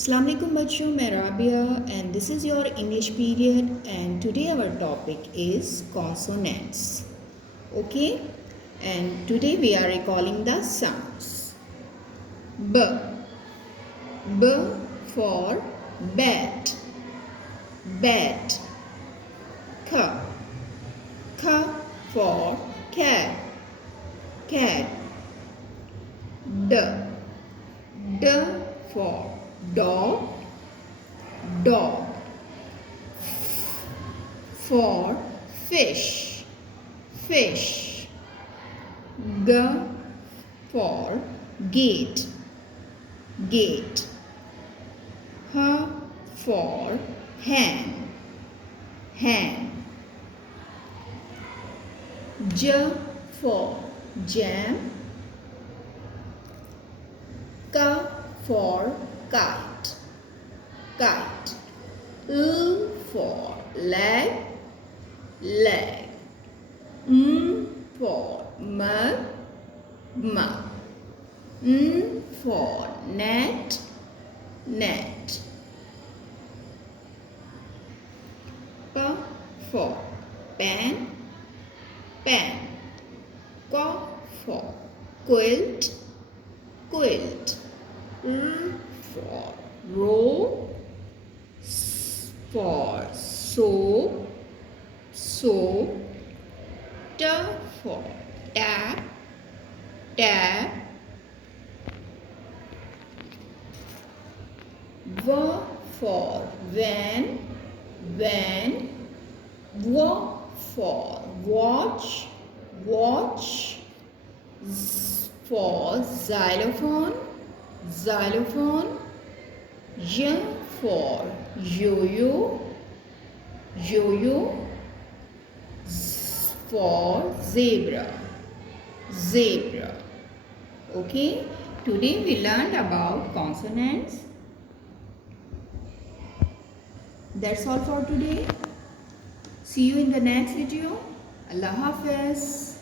अस्सलाम वालेकुम बच्चों, मैं Rabia and this is your English period and today our topic is consonants. Okay, and today we are recalling the sounds. B, B for bat, bat. K, K for cat, cat. D, D for dog, dog. For fish, fish. G for gate, gate. H for hen, hen. J for jam, K for kite, kite. L for leg, leg. M for mug, mug. N for net, net. P for pen, pen. Q for quilt, quilt. R for row, S for soap, soap. T for tap, tap. V for van, van. W for watch, watch. Z for xylophone, xylophone. Y for yo-yo, yo-yo. Z for zebra, zebra. Okay, today we learned about consonants. That's all for today. See you in the next video. Allah Hafiz.